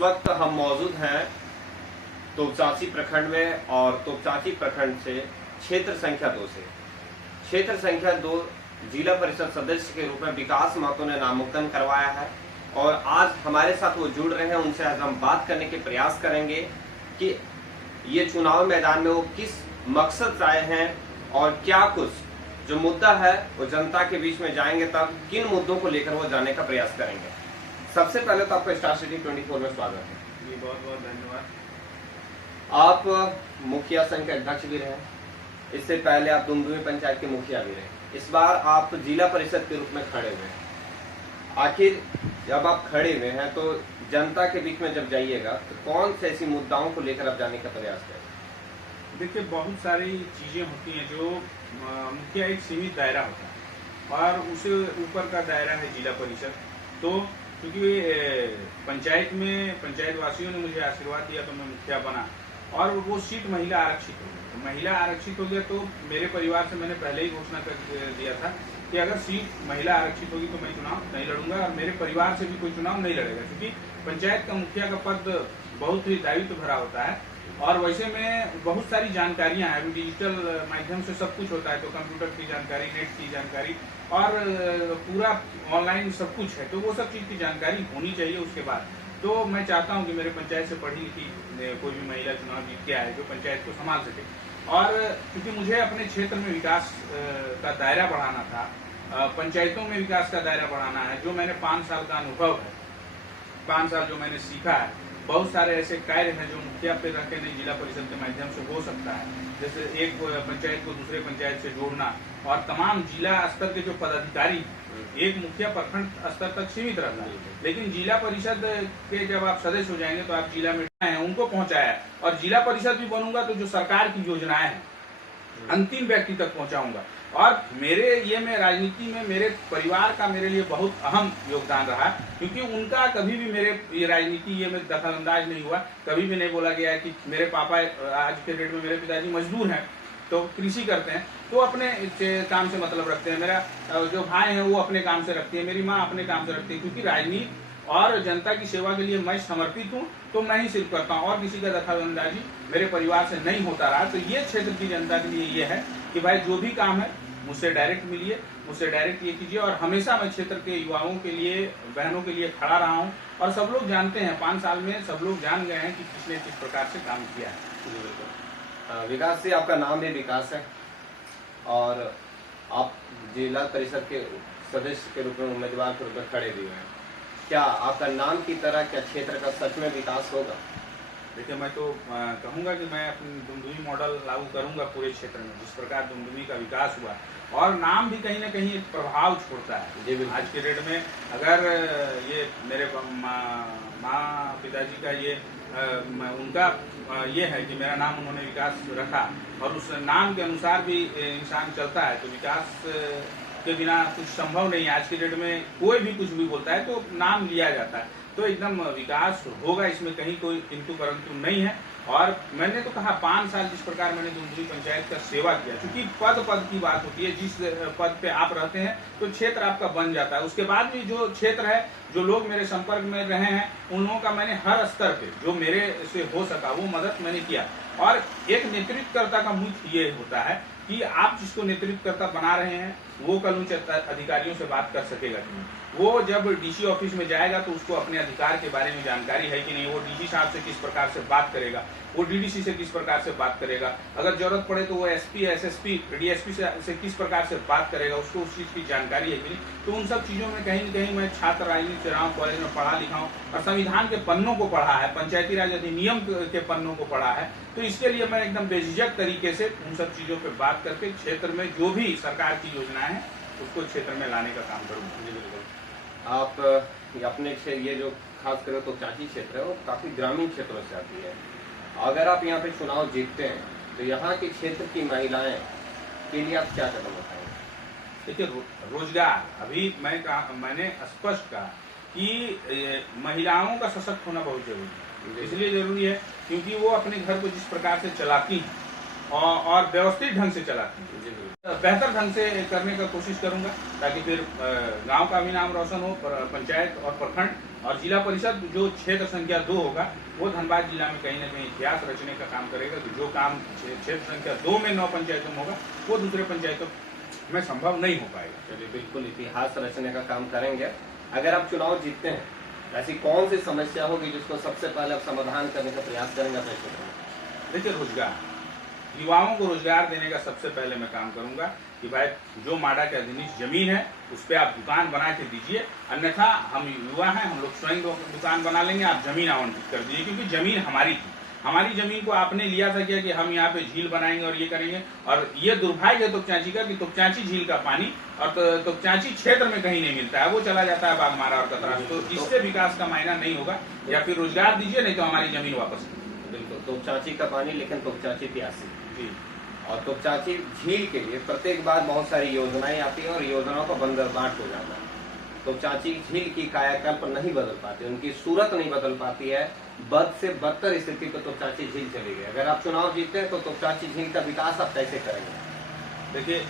वक्त हम मौजूद हैं तोपचांची प्रखंड में और तोपचांची प्रखंड से क्षेत्र संख्या 2 से क्षेत्र संख्या 2 जिला परिषद सदस्य के रूप में विकास महतो ने नामांकन करवाया है और आज हमारे साथ वो जुड़ रहे हैं। उनसे आज हम बात करने के प्रयास करेंगे कि ये चुनाव मैदान में वो किस मकसद से आए हैं और क्या कुछ जो मुद्दा है वो जनता के बीच में जाएंगे, तब किन मुद्दों को लेकर वो जाने का प्रयास करेंगे। सबसे पहले तो आपका स्टार सिटी 24 में स्वागत है। जी बहुत बहुत धन्यवाद। आप मुखिया संघ के अध्यक्ष भी रहे, इससे पहले आप दुमदुमी पंचायत के मुखिया भी रहे, इस बार आप जिला परिषद के रूप में खड़े हुए हैं। आखिर जब आप खड़े हुए हैं तो जनता के बीच में जब जाइएगा तो कौन से ऐसी मुद्दाओं को लेकर आप जाने का प्रयास करें? देखिए, बहुत सारी चीज़ें होती हैं जो मुखिया एक सीमित दायरा होता है और उससे ऊपर का दायरा है जिला परिषद। तो क्योंकि पंचायत में पंचायत वासियों ने मुझे आशीर्वाद दिया तो मैं मुखिया बना और वो सीट महिला आरक्षित हो गई। तो महिला आरक्षित हो गया तो मेरे परिवार से मैंने पहले ही घोषणा कर दिया था कि अगर सीट महिला आरक्षित होगी तो मैं चुनाव नहीं लड़ूंगा और मेरे परिवार से भी कोई चुनाव नहीं लड़ेगा, क्योंकि पंचायत का मुखिया का पद बहुत ही दायित्व भरा होता है। और वैसे में बहुत सारी जानकारियां हैं, डिजिटल माध्यम से सब कुछ होता है, तो कंप्यूटर की जानकारी, नेट की जानकारी और पूरा ऑनलाइन सब कुछ है, तो वो सब चीज़ की जानकारी होनी चाहिए। उसके बाद तो मैं चाहता हूं कि मेरे पंचायत से पढ़ी लिखी कोई भी महिला चुनाव जीत के आए जो पंचायत को संभाल सके। और क्योंकि मुझे अपने क्षेत्र में विकास का दायरा बढ़ाना था, पंचायतों में विकास का दायरा बढ़ाना है, जो मैंने 5 साल का अनुभव है, 5 साल जो मैंने सीखा है, बहुत सारे ऐसे कार्य हैं जो मुखिया पे रह के नहीं जिला परिषद के माध्यम से हो सकता है। जैसे एक पंचायत को दूसरे पंचायत से जोड़ना और तमाम जिला स्तर के जो पदाधिकारी, एक मुखिया प्रखंड स्तर तक सीमित रहता है, लेकिन जिला परिषद के जब आप सदस्य हो जाएंगे तो आप जिला में हैं उनको पहुंचाया है। और जिला परिषद भी बनूंगा तो जो सरकार की योजनाएं हैं अंतिम व्यक्ति तक पहुंचाऊंगा। और मैं राजनीति में मेरे परिवार का मेरे लिए बहुत अहम योगदान रहा, क्योंकि उनका कभी भी मेरे राजनीति में दखल अंदाज नहीं हुआ। कभी भी नहीं बोला गया है कि मेरे पापा, आज के डेट में मेरे पिताजी मजदूर हैं तो कृषि करते हैं तो अपने काम से मतलब रखते हैं, मेरा जो भाई है वो अपने काम से रखती है, मेरी माँ अपने काम से रखती है। क्योंकि राजनीति और जनता की सेवा के लिए मैं समर्पित हूँ तो मैं ही सिर्फ करता हूँ और किसी का दखल अंदाजी मेरे परिवार से नहीं होता रहा। तो ये क्षेत्र की जनता के लिए ये है कि भाई जो भी काम है मुझसे डायरेक्ट मिलिए, मुझसे डायरेक्ट ये कीजिए। और हमेशा मैं क्षेत्र के युवाओं के लिए, बहनों के लिए खड़ा रहा हूँ और सब लोग जानते हैं, 5 साल में सब लोग जान गए हैं कि किसने किस प्रकार से काम किया है। विकास जी, आपका नाम भी विकास है और आप जिला परिषद के सदस्य के रूप में उम्मीदवार के रूप में खड़े भी हैं। क्या आपका नाम की तरह क्या क्षेत्र का सच में विकास होगा? देखिए, मैं तो कहूँगा कि मैं अपनी दुमदुमी मॉडल लागू करूँगा पूरे क्षेत्र में, जिस प्रकार दुमदुमी का विकास हुआ। और नाम भी कहीं ना कहीं एक प्रभाव छोड़ता है। आज के डेट में अगर ये मेरे माँ पिताजी का ये उनका ये है कि मेरा नाम उन्होंने विकास रखा और उस नाम के अनुसार भी इंसान चलता है, तो विकास के बिना कुछ संभव नहीं है। आज के डेट में कोई भी कुछ भी बोलता है तो नाम लिया जाता है, तो एकदम विकास होगा, इसमें कहीं कोई किंतु परंतु नहीं है। और मैंने तो कहा 5 साल जिस प्रकार मैंने दुमदुमी पंचायत का सेवा किया, क्योंकि पद की बात होती है, जिस पद पे आप रहते हैं तो क्षेत्र आपका बन जाता है। उसके बाद भी जो क्षेत्र है, जो लोग मेरे संपर्क में रहे हैं, उन लोगों का मैंने हर स्तर पे जो मेरे से हो सका वो मदद मैंने किया। और एक नेतृत्वकर्ता का मुख्य ये होता है कि आप जिसको नेतृत्वकर्ता बना रहे हैं वो कल उच्च अधिकारियों से बात कर सकेगा कि नहीं। वो जब डीसी ऑफिस में जाएगा तो उसको अपने अधिकार के बारे में जानकारी है कि नहीं, वो डीसी साहब से किस प्रकार से बात करेगा, वो डीडीसी से किस प्रकार से बात करेगा, अगर जरूरत पड़े तो वो एसपी, एसएसपी, डीएसपी से किस प्रकार से बात करेगा, उसको उस चीज़ की जानकारी है कि नहीं। तो उन सब चीज़ों में कहीं न कहीं मैं छात्र राजनीति से रहा हूँ, कॉलेज में पढ़ा लिखा हूँ और संविधान के पन्नों को पढ़ा है, पंचायती राज अधिनियम के पन्नों को पढ़ा है। तो इसके लिए मैं एकदम बेझिझक तरीके से उन सब चीज़ों पर बात करके क्षेत्र में जो भी सरकार की योजनाएं हैं उसको क्षेत्र में लाने का काम करूँगा। आप अपने ये जो खास कर तो चाची क्षेत्र है वो काफी ग्रामीण क्षेत्रों से आती है। अगर आप यहाँ पे चुनाव जीतते हैं तो यहाँ के क्षेत्र की महिलाएं के लिए आप क्या कदम उठाएंगे? देखिए, रोजगार, अभी मैंने स्पष्ट कहा कि महिलाओं का सशक्त होना बहुत जरूरी है। इसलिए जरूरी है क्योंकि वो अपने घर को जिस प्रकार से चलाती हैं और व्यवस्थित ढंग से चलाते हैं। जी बिल्कुल। बेहतर ढंग से करने का कोशिश करूंगा ताकि फिर गांव का भी नाम रोशन हो, पंचायत और प्रखंड और जिला परिषद जो क्षेत्र संख्या 2 होगा वो धनबाद जिला में कहीं ना कहीं इतिहास रचने का काम करेगा। तो जो काम क्षेत्र संख्या 2 में 9 पंचायतों में होगा वो दूसरे पंचायतों में संभव नहीं हो पाएगा। चलिए बिल्कुल इतिहास रचने का काम करेंगे। अगर आप चुनाव जीतते हैं ऐसी कौन सी समस्या होगी जिसको सबसे पहले आप समाधान करने का प्रयास करेंगे अपने क्षेत्र में? देखिए, रोजगार, युवाओं को रोजगार देने का सबसे पहले मैं काम करूंगा कि भाई जो माडा के अधीनस्थ जमीन है उस पर आप दुकान बना के दीजिए, अन्यथा हम युवा हैं, हम लोग स्वयं दुकान बना लेंगे, आप जमीन आवंटित कर दीजिए। क्योंकि जमीन हमारी थी, हमारी जमीन को आपने लिया था क्या कि हम यहाँ पे झील बनाएंगे और ये करेंगे। और ये दुर्भाग्य है तोपचांची का कि तोपचांची झील का पानी और तोपचांची क्षेत्र में कहीं नहीं मिलता है, वो चला जाता है बागमारा और कतरा। तो इससे विकास का मायना नहीं होगा। या फिर रोजगार दीजिए, नहीं तो हमारी जमीन वापस। बिल्कुल, तोपचांची का पानी लेकिन तोपचांची प्यासी। जी। और तोपचांची झील के लिए प्रत्येक बार बहुत सारी योजनाएं आती हैं और योजनाओं का बंदरबाट हो जाता है। तोपचांची झील की कायाकल्प नहीं बदल पाती, उनकी सूरत नहीं बदल पाती है। बद से बदतर स्थिति पर तोपचांची झील चली गई। अगर आप चुनाव जीतते हैं तो तोपचांची झील का विकास आप कैसे करेंगे? देखिए,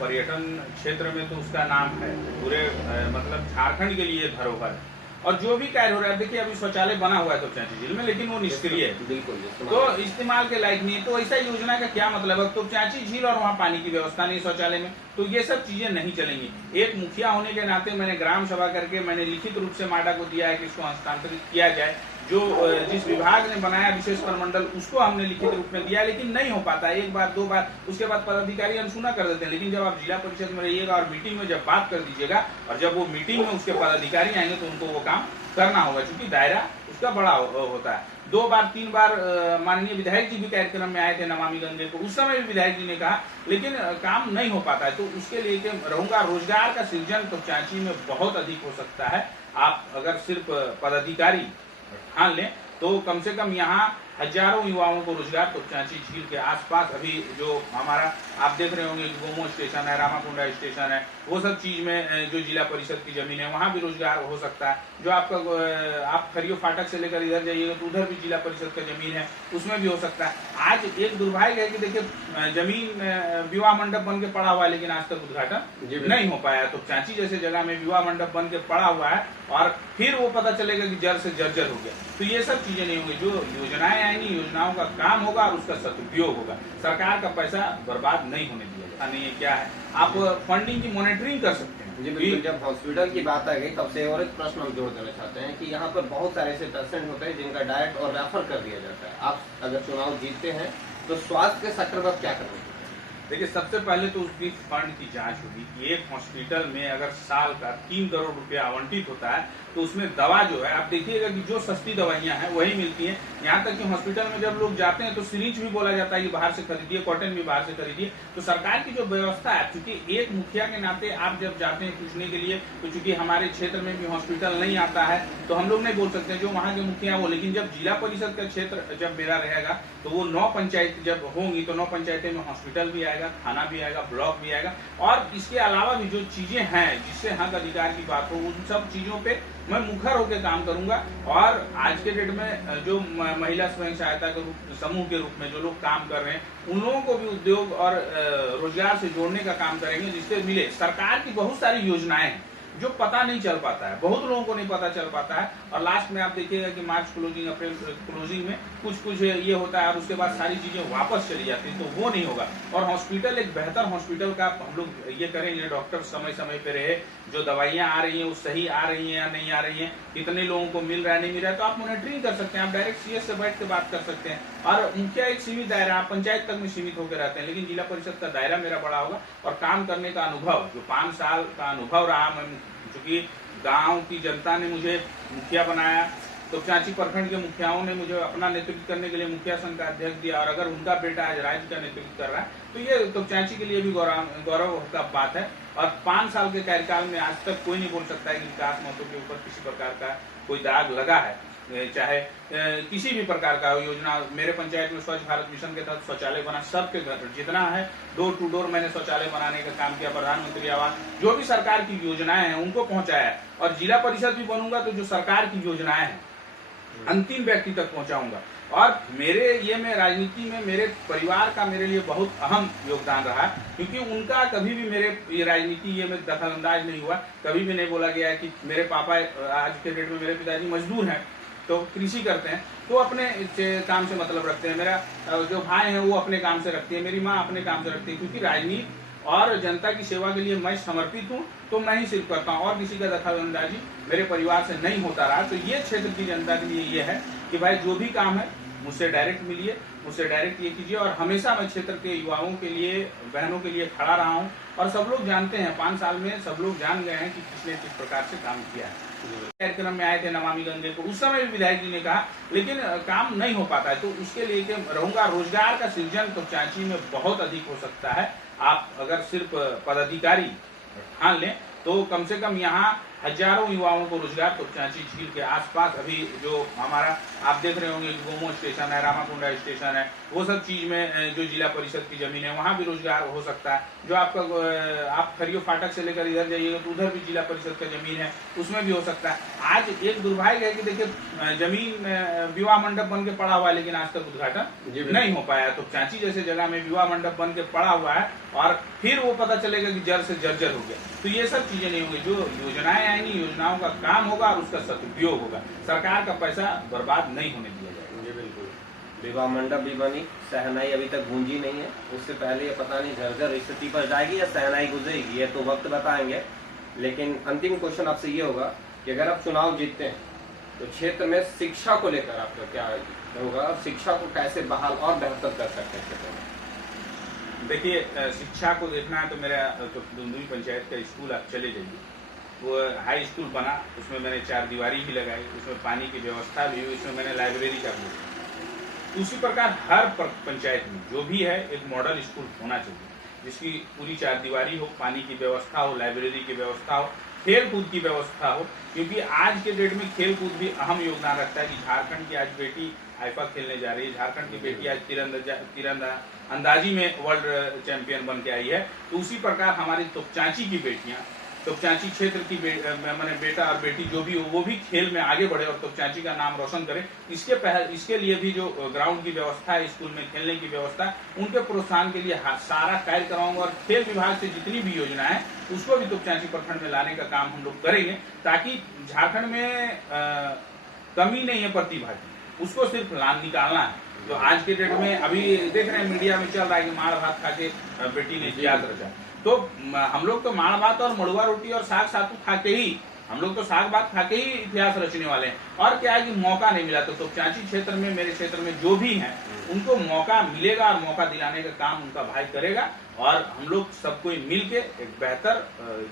पर्यटन क्षेत्र में तो उसका नाम है, पूरे मतलब झारखंड के लिए धरोहर है। और जो भी कार्य हो रहा है, देखिए अभी शौचालय बना हुआ है तोपचांची झील में, लेकिन वो निष्क्रिय है, बिल्कुल तो इस्तेमाल के लायक नहीं है। तो ऐसा योजना का क्या मतलब है? तोपचांची झील और वहाँ पानी की व्यवस्था नहीं शौचालय में, तो ये सब चीजें नहीं चलेंगी। एक मुखिया होने के नाते मैंने ग्राम सभा करके मैंने लिखित रूप से माडा को दिया है कि इसको हस्तांतरित किया जाए। जो जिस विभाग ने बनाया विशेष प्रमंडल, उसको हमने लिखित रूप में दिया, लेकिन नहीं हो पाता है। एक बार 2 बार, उसके बाद पदाधिकारी अनसुना कर देते हैं। लेकिन जब आप जिला परिषद में रहिएगा और मीटिंग में जब बात कर दीजिएगा और जब वो मीटिंग में उसके पदाधिकारी आएंगे तो उनको वो काम करना होगा, क्योंकि दायरा उसका बड़ा होता है। 2 बार 3 बार माननीय विधायक जी भी कार्यक्रम में आए थे नमामि गंगे को, उस समय भी विधायक जी ने कहा, लेकिन काम नहीं हो पाता है। तो उसके लिए रहूंगा, रोजगार का सृजन तोपचांची में बहुत अधिक हो सकता है। आप अगर सिर्फ पदाधिकारी ठान लें तो कम से कम यहाँ हजारों युवाओं को रोजगार तोपचांची झील के आसपास, अभी जो हमारा आप देख रहे होंगे गोमो स्टेशन है, रामाकुंडा स्टेशन है, वो सब चीज में जो जिला परिषद की जमीन है वहां भी रोजगार हो सकता है। जो आपका आप खरियो फाटक से लेकर इधर जाइएगा तो उधर भी जिला परिषद का जमीन है, उसमें भी हो सकता है। आज एक दुर्भाग्य है कि देखिए जमीन विवाह मंडप बन के पड़ा हुआ है, लेकिन आज तक उद्घाटन नहीं हो पाया। तो चांची जैसे जगह में विवाह मंडप बन के पड़ा हुआ है और फिर वो पता चलेगा कि जड़ से जर्जर हो गया। तो ये सब चीजें नहीं होंगी। जो योजनाएं आएंगी, योजनाओं का काम होगा और उसका सदुपयोग होगा। सरकार का पैसा बर्बाद नहीं होने दिया जाता। नहीं है क्या है, आप फंडिंग की मॉनिटरिंग कर सकते हैं। जी बिल्कुल। जब हॉस्पिटल की बात आ गई तब से और एक प्रश्न हम जोड़ देना चाहते हैं कि यहाँ पर बहुत सारे ऐसे पेशेंट होते हैं जिनका डाइट और रेफर कर दिया जाता है। आप अगर चुनाव जीतते हैं तो स्वास्थ्य के सेक्टर पर क्या करेंगे? देखिए, सबसे पहले तो उसकी फंड की जांच होगी कि एक हॉस्पिटल में अगर साल का 3 करोड़ रुपया आवंटित होता है तो उसमें दवा जो है, आप देखिएगा कि जो सस्ती दवाइयां हैं वही मिलती हैं। यहाँ तक कि हॉस्पिटल में जब लोग जाते हैं तो सिरिंज भी बोला जाता है कि बाहर से खरीदिए, कॉटन भी बाहर से खरीदिए। तो सरकार की जो व्यवस्था है, चूंकि एक मुखिया के नाते आप जब जाते हैं पूछने के लिए, तो चूंकि हमारे क्षेत्र में भी हॉस्पिटल नहीं आता है तो हम लोग नहीं बोल सकते जो वहाँ के मुखिया वो। लेकिन जब जिला परिषद का क्षेत्र जब मेरा रहेगा तो वो 9 पंचायत जब होंगी तो 9 पंचायतें में हॉस्पिटल भी आएगा, थाना भी आएगा, ब्लॉक भी आएगा। और इसके अलावा भी जो चीजें हैं जिससे हक अधिकार की बात हो, उन सब चीजों पे मैं मुखर होकर काम करूंगा। और आज के डेट में जो महिला स्वयं सहायता के समूह के रूप में जो लोग काम कर रहे हैं, उन लोगों को भी उद्योग और रोजगार से जोड़ने का काम करेंगे, जिससे मिले। सरकार की बहुत सारी योजनाएं हैं जो पता नहीं चल पाता है, बहुत लोगों को नहीं पता चल पाता है। और लास्ट में आप देखिएगा कि मार्च क्लोजिंग, अप्रैल क्लोजिंग में कुछ ये होता है और उसके बाद सारी चीजें वापस चली जाती हैं, तो वो नहीं होगा। और हॉस्पिटल, एक बेहतर हॉस्पिटल का हम लोग ये करेंगे, डॉक्टर समय समय पे रहे, जो दवाइयां आ रही हैं वो सही आ रही हैं या नहीं आ रही हैं, कितने लोगों को मिल रहा है नहीं मिल रहा है, तो आप मॉनिटरिंग कर सकते हैं। आप डायरेक्ट सीएस से बैठ के बात कर सकते हैं। और मुखिया एक सीमित दायरा, आप पंचायत तक में सीमित होकर रहते हैं, लेकिन जिला परिषद का दायरा मेरा बड़ा होगा। और काम करने का अनुभव, जो 5 साल का अनुभव रहा, मैं चूंकि गांव की जनता ने मुझे मुखिया बनाया, तो चांची प्रखंड के मुखियाओं ने मुझे अपना नेतृत्व करने के लिए मुखिया संघ का अध्यक्ष दिया। और अगर उनका बेटा आज राज्य का नेतृत्व कर रहा है तो ये तो चांची के लिए भी गौरव का बात है। और 5 साल के कार्यकाल में आज तक कोई नहीं बोल सकता है कि विकास महतो के ऊपर किसी प्रकार का कोई दाग लगा है, चाहे किसी भी प्रकार का योजना। मेरे पंचायत में स्वच्छ भारत मिशन के तहत शौचालय बना, सबके घर जितना है डोर टू डोर मैंने शौचालय बनाने का काम किया। प्रधानमंत्री आवास, जो भी सरकार की योजनाएं हैं उनको पहुंचाया। और जिला परिषद भी बनूंगा तो जो सरकार की योजनाएं हैं अंतिम व्यक्ति तक पहुंचाऊंगा। और मैं राजनीति में मेरे परिवार का मेरे लिए बहुत अहम योगदान रहा, क्योंकि उनका कभी भी मेरे ये राजनीति में दखल अंदाज नहीं हुआ। कभी भी नहीं बोला गया है कि मेरे पापा, आज के डेट में मेरे पिताजी मजदूर हैं, तो कृषि करते हैं, तो अपने काम से मतलब रखते हैं। मेरा जो भाई है वो अपने काम से रखती है, मेरी माँ अपने काम से रखती है, क्योंकि राजनीति और जनता की सेवा के लिए मैं समर्पित हूँ, तो मैं ही सिर्फ करता हूँ और किसी का दखल अंदाजी मेरे परिवार से नहीं होता रहा। तो ये क्षेत्र की जनता के लिए ये है कि भाई जो भी काम है मुझसे डायरेक्ट मिलिए, मुझसे डायरेक्ट ये कीजिए। और हमेशा मैं क्षेत्र के युवाओं के लिए, बहनों के लिए खड़ा रहा हूँ, और सब लोग जानते हैं, 5 साल में सब लोग जान गए हैं कि किसने किस प्रकार से काम किया है। कार्यक्रम में आए थे नमामि गंगे को, उस समय भी विधायक जी ने कहा, लेकिन काम नहीं हो पाता है, तो उसके लिए रहूंगा। रोजगार का सृजन तो चाची में बहुत अधिक हो सकता है। आप अगर सिर्फ पदाधिकारी ठान लें तो कम से कम यहाँ हजारों युवाओं को रोजगार तोपचांची झील के आसपास, अभी जो हमारा आप देख रहे होंगे गोमो स्टेशन है, रामाकुंडा स्टेशन है, वो सब चीज में जो जिला परिषद की जमीन है वहाँ भी रोजगार हो सकता है। जो आपका आप खरियो फाटक से लेकर इधर जाइएगा तो उधर भी जिला परिषद का जमीन है, उसमें भी हो सकता है। आज एक दुर्भाग्य है कि देखिए जमीन विवाह मंडप बन के पड़ा हुआ है, लेकिन आज तक उद्घाटन नहीं हो पाया। तो चांची जैसे जगह में विवाह मंडप बन के पड़ा हुआ है और फिर वो पता चलेगा कि जड़ से जर्जर हो गया, तो ये सब चीजें नहीं होंगी। जो योजनाएं आएंगी, योजनाओं का काम होगा और उसका सदुपयोग होगा। सरकार का पैसा बर्बाद नहीं होने दिया जाएगा। जी बिल्कुल। विवाह मंडप भी बनी, सहनाई अभी तक गूंजी नहीं है, उससे पहले ये पता नहीं जर्जर स्थिति पर जाएगी या सहनाई गुजरेगी, ये तो वक्त बताएंगे। लेकिन अंतिम क्वेश्चन आपसे ये होगा कि अगर आप चुनाव जीतते हैं तो क्षेत्र में शिक्षा को लेकर आपका क्या होगा, और शिक्षा को कैसे बहाल और बेहतर कर सकते हैं क्षेत्र में? देखिए, शिक्षा को देखना है तो मेरा तो दुंदुई पंचायत का स्कूल आप चले जाइए, वो हाई स्कूल बना, उसमें मैंने 4 दीवारी भी लगाई, उसमें पानी की व्यवस्था भी हुई, उसमें मैंने लाइब्रेरी का भी। उसी प्रकार हर पंचायत में जो भी है एक मॉडल स्कूल होना चाहिए, जिसकी पूरी 4 दीवारी हो, पानी की व्यवस्था हो, लाइब्रेरी की व्यवस्था हो, खेल कूद की व्यवस्था हो। क्योंकि आज के डेट में खेल कूद भी अहम योगदान रखता है। कि झारखंड की आज बेटी आईफा खेलने जा रही है, झारखंड की बेटी आज तीरंदाजी में वर्ल्ड चैंपियन बन के आई है। तो उसी प्रकार हमारी तोपचांची की बेटियां, तोपचांची क्षेत्र की मैंने बेटा और बेटी जो भी हो वो भी खेल में आगे बढ़े और तोपचांची का नाम रोशन करे। इसके लिए भी जो ग्राउंड की व्यवस्था है, स्कूल में खेलने की व्यवस्था, उनके प्रोत्साहन के लिए सारा कार्य कराऊंगा। और खेल विभाग से जितनी भी योजना है उसको भी तोपचांची प्रखंड में लाने का काम हम लोग करेंगे, ताकि झारखंड में कमी नहीं है प्रतिभा की, उसको सिर्फ निकालना है। तो आज के डेट में अभी देख रहे हैं मीडिया में चल रहा है कि माड़ भात खा के बेटी ने इतिहास रचा। तो हम लोग तो माड़ भात और मड़ुआ रोटी और साग सातू खा के ही, हम लोग तो साग भात खा के ही इतिहास रचने वाले हैं। और क्या है कि मौका नहीं मिला, तो चाची क्षेत्र में, मेरे क्षेत्र में जो भी हैं उनको मौका मिलेगा और मौका दिलाने का काम उनका भाई करेगा। और हम लोग सब कोई मिल के एक बेहतर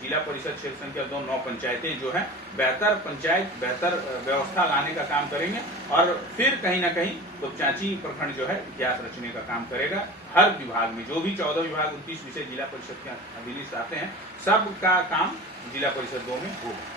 जिला परिषद क्षेत्र संख्या 2 9 पंचायतें जो है, बेहतर पंचायत, बेहतर व्यवस्था लाने का काम करेंगे। और फिर कहीं ना कहीं तो चाची प्रखंड जो है इतिहास रचने का काम करेगा। हर विभाग में जो भी 14 विभाग 29 विषय जिला परिषद के अधीन आते हैं, सबका काम जिला परिषद 2 में होगा।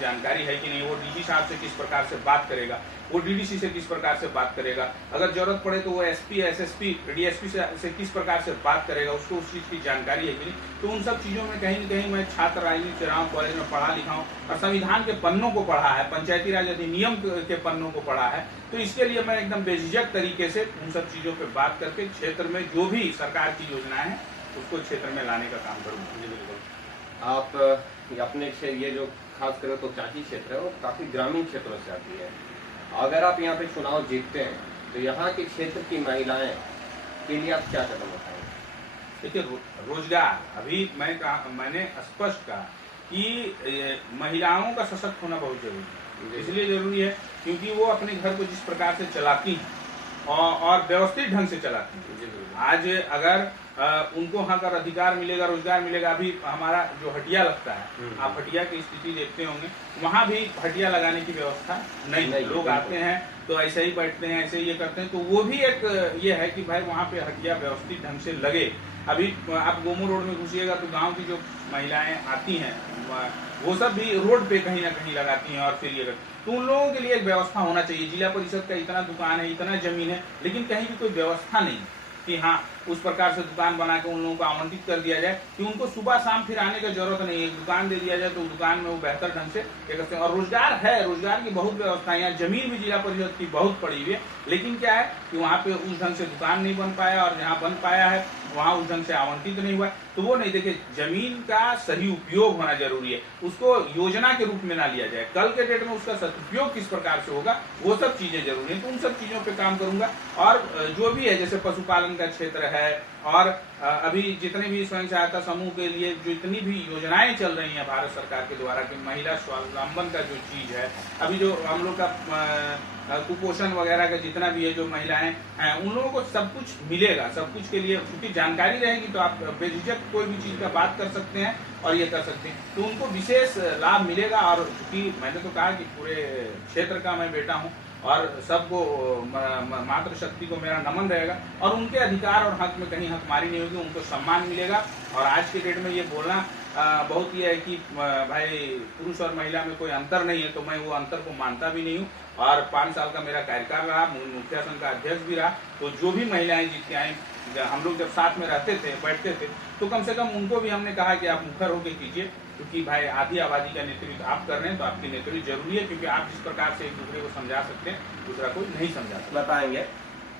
जानकारी है कि नहीं, वो डीसी साहब से किस प्रकार से बात करेगा, वो डीडीसी से किस प्रकार से बात करेगा, अगर जरूरत पड़े तो वो एसपी, एसएसपी, डीएसपी से किस प्रकार से बात करेगा, उसको उस चीज की जानकारी है कि नहीं। तो उन सब चीजों में कहीं न कहीं मैं छात्र राजनीति से रहा हूँ, कॉलेज में पढ़ा लिखा हूँ और संविधान के पन्नों को पढ़ा है, पंचायती राज अधिनियम के पन्नों को पढ़ा है। तो इसके लिए मैं एकदम बेझिझक तरीके से उन सब चीजों पर बात करके क्षेत्र में जो भी सरकार की योजनाएं हैं उसको क्षेत्र में लाने का काम करूँगा। आप अपने ये जो खास कर तो चाची क्षेत्र है वो काफी ग्रामीण क्षेत्रों से आती है। अगर आप यहाँ पे चुनाव जीतते हैं तो यहाँ के क्षेत्र की महिलाएं के लिए आप क्या कदम उठाएंगे? देखिए, रोजगार, अभी मैंने स्पष्ट कहा कि महिलाओं का सशक्त होना बहुत जरूरी है। इसलिए जरूरी है क्योंकि वो अपने घर को जिस प्रकार से चलाती हैं और व्यवस्थित ढंग से चलाती हैं। आज अगर उनको वहाँ का अधिकार मिलेगा, रोजगार मिलेगा। अभी हमारा जो हटिया लगता है, आप हटिया की स्थिति देखते होंगे, वहाँ भी हटिया लगाने की व्यवस्था नहीं। लोग आते हैं तो ऐसे ही बैठते हैं, ऐसे ही ये करते हैं। तो वो भी एक ये है कि भाई वहाँ पे हटिया व्यवस्थित ढंग से लगे। अभी आप गोमू रोड में घुसिएगा तो गाँव की जो महिलाएं आती हैं वो सब भी रोड पे कहीं ना कहीं लगाती हैं और फिर ये तो उन लोगों के लिए एक व्यवस्था होना चाहिए। जिला परिषद का इतना दुकान है, इतना जमीन है, लेकिन कहीं भी कोई व्यवस्था नहीं कि हाँ उस प्रकार से दुकान बना के उन लोगों को आवंटित कर दिया जाए कि उनको सुबह शाम फिर आने की जरूरत नहीं है। एक दुकान दे दिया जाए तो दुकान में वो बेहतर ढंग से ये करते हैं। और रोजगार है, रोजगार की बहुत व्यवस्था है। यहाँ जमीन भी जिला परिषद की बहुत पड़ी हुई है, लेकिन क्या है कि वहाँ पे उस ढंग से दुकान नहीं बन पाया, और जहाँ बन पाया है वहाँ उस ढंग से आवंटित नहीं हुआ। तो वो नहीं, देखिए जमीन का सही उपयोग होना जरूरी है, उसको योजना के रूप में ना लिया जाए। कल के डेट में उसका सदुपयोग किस प्रकार से होगा वो सब चीजें जरूरी है। तो उन सब चीजों पे काम करूंगा। और जो भी है, जैसे पशुपालन का क्षेत्र है, और अभी जितने भी स्वयं सहायता समूह के लिए जो इतनी भी योजनाएं चल रही हैं भारत सरकार के द्वारा, कि महिला स्वावलंबन का जो चीज है, अभी जो हम लोग का कुपोषण वगैरह का जितना भी है, जो महिलाएं हैं उन लोगों को सब कुछ मिलेगा। सब कुछ के लिए क्योंकि जानकारी रहेगी तो आप बेझिझक कोई भी चीज का बात कर सकते हैं और ये कर सकते हैं, तो उनको विशेष लाभ मिलेगा। और क्योंकि मैंने तो कहा कि पूरे क्षेत्र का मैं बेटा हूँ और सबको मातृशक्ति को मेरा नमन रहेगा, और उनके अधिकार और हक में कहीं हकमारी नहीं होगी, उनको सम्मान मिलेगा। और आज के डेट में ये बोलना बहुत ये है कि भाई पुरुष और महिला में कोई अंतर नहीं है, तो मैं वो अंतर को मानता भी नहीं हूँ। और 5 साल का मेरा कार्यकाल रहा, मुखिया संघ का अध्यक्ष भी रहा, तो जो भी महिलाएं जीत के आई, हम लोग जब साथ में रहते थे, बैठते थे, तो कम से कम उनको भी हमने कहा कि आप मुखर होकर कीजिए, क्योंकि भाई आधी आबादी का नेतृत्व आप कर रहे हैं, तो आपकी नेतृत्व जरूरी है, क्योंकि आप जिस प्रकार से एक दूसरे को समझा सकते हैं दूसरा कोई नहीं समझा सकता। बताएंगे,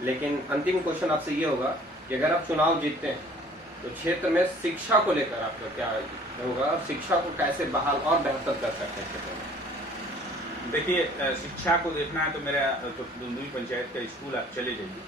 लेकिन अंतिम क्वेश्चन आपसे ये होगा कि अगर आप चुनाव जीतते हैं तो क्षेत्र में शिक्षा को लेकर आपका क्या होगा, और शिक्षा को कैसे बहाल और बेहतर कर सकते हैं क्षेत्र में? देखिए, शिक्षा को देखना है तो मेरा तो दुंदुई पंचायत का स्कूल आप चले जाइए,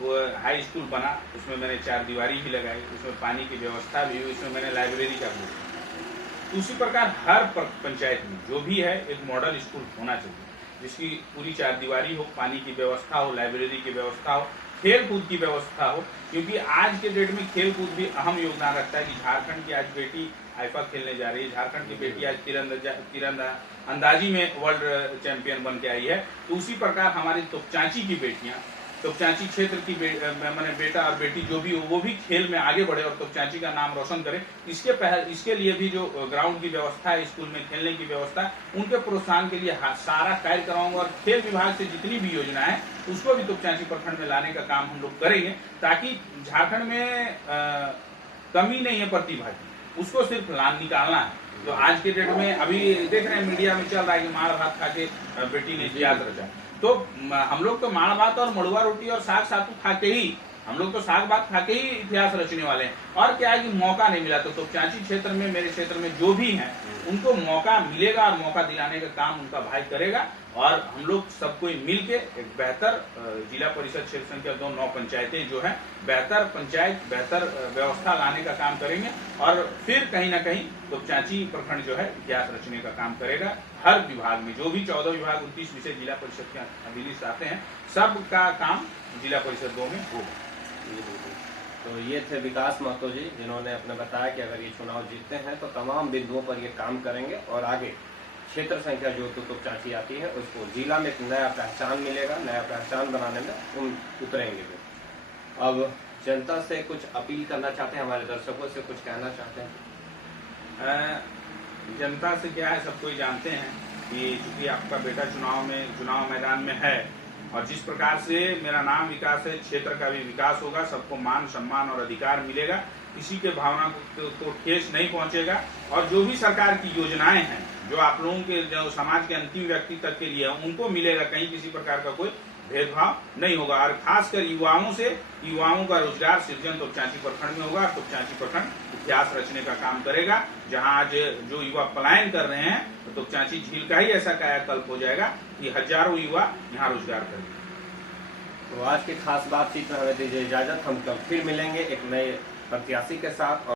वो हाई स्कूल बना, उसमें मैंने 4 दीवारी भी लगाई, उसमें पानी की व्यवस्था भी हुई, उसमें मैंने लाइब्रेरी का भी। उसी प्रकार हर पंचायत में जो भी है एक मॉडल स्कूल होना चाहिए, जिसकी पूरी 4 दीवारी हो, पानी की व्यवस्था हो, लाइब्रेरी की व्यवस्था हो, खेल कूद की व्यवस्था हो। क्योंकि आज के डेट में खेल कूद भी अहम योगदान रखता है। कि झारखंड की आज बेटी आईफा खेलने जा रही है, झारखंड की बेटी आज तीरंदाजी में वर्ल्ड चैंपियन बन के आई है। तो उसी प्रकार हमारी तोपचांची की बेटियां, तोपचांची क्षेत्र की मैंने बेटा और बेटी जो भी हो, वो भी खेल में आगे बढ़े और तोपचांची का नाम रोशन करे। इसके लिए भी जो ग्राउंड की व्यवस्था है, स्कूल में खेलने की व्यवस्था, उनके प्रोत्साहन के लिए सारा कार्य कराऊंगा। और खेल विभाग से जितनी भी योजना है उसको भी तोपचांची प्रखंड में लाने का काम हम लोग करेंगे, ताकि झारखंड में कमी नहीं है प्रतिभा की, उसको सिर्फ निकालना है। तो आज के डेट में अभी देख रहे हैं मीडिया में चल रहा है कि माड़ भात खा के बेटी ने इतिहास रचा। तो हम लोग तो माड़ भात और मड़ुआ रोटी और साग सातू खा के ही, हम लोग तो साग भात खा के ही इतिहास रचने वाले हैं। और क्या है कि मौका नहीं मिला, तो तोपचांची क्षेत्र में, मेरे क्षेत्र में जो भी हैं उनको मौका मिलेगा, और मौका दिलाने का काम उनका भाई करेगा। और हम लोग सबको मिलके एक बेहतर जिला परिषद क्षेत्र संख्या 2 9 पंचायतें जो है, बेहतर पंचायत, बेहतर व्यवस्था लाने का काम करेंगे। और फिर कहीं ना कहीं तोपचांची प्रखंड जो है इतिहास रचने का काम करेगा। हर विभाग में जो भी 14 विभाग 29 विषय जिला परिषद के अधीनस्थ आते हैं, सबका काम जिला परिषद 2 में होगा। तो ये थे विकास महतो जी, जिन्होंने अपने बताया कि अगर ये चुनाव जीतते हैं तो तमाम बिंदुओं पर ये काम करेंगे, और आगे क्षेत्र संख्या जो तोपचांची आती है उसको जिला में एक नया पहचान मिलेगा, नया पहचान बनाने में उतरेंगे वो। अब जनता से कुछ अपील करना चाहते हैं, हमारे दर्शकों से कुछ कहना चाहते हैं? जनता से क्या है, सब कोई जानते हैं कि चूंकि आपका बेटा चुनाव मैदान में है, और जिस प्रकार से मेरा नाम विकास है, क्षेत्र का भी विकास होगा, सबको मान सम्मान और अधिकार मिलेगा, किसी के भावना को ठेस नहीं पहुंचेगा। और जो भी सरकार की योजनाएं हैं, जो आप लोगों के, जो समाज के अंतिम व्यक्ति तक के लिए उनको मिलेगा, कहीं किसी प्रकार का कोई भेदभाव नहीं होगा। और खासकर युवाओं का रोजगार सृजन तोपचांची प्रखंड में होगा। तोपचांची प्रखंड इतिहास रचने का काम करेगा। जहां आज जो युवा पलायन कर रहे हैं, तो तोपचांची झील का ही ऐसा कायाकल्प हो जाएगा कि हजारों युवा यहाँ रोजगार करेंगे। तो आज की खास बातचीत में हमें दीजिए इजाजत, हम कल फिर मिलेंगे एक नए प्रत्याशी के साथ।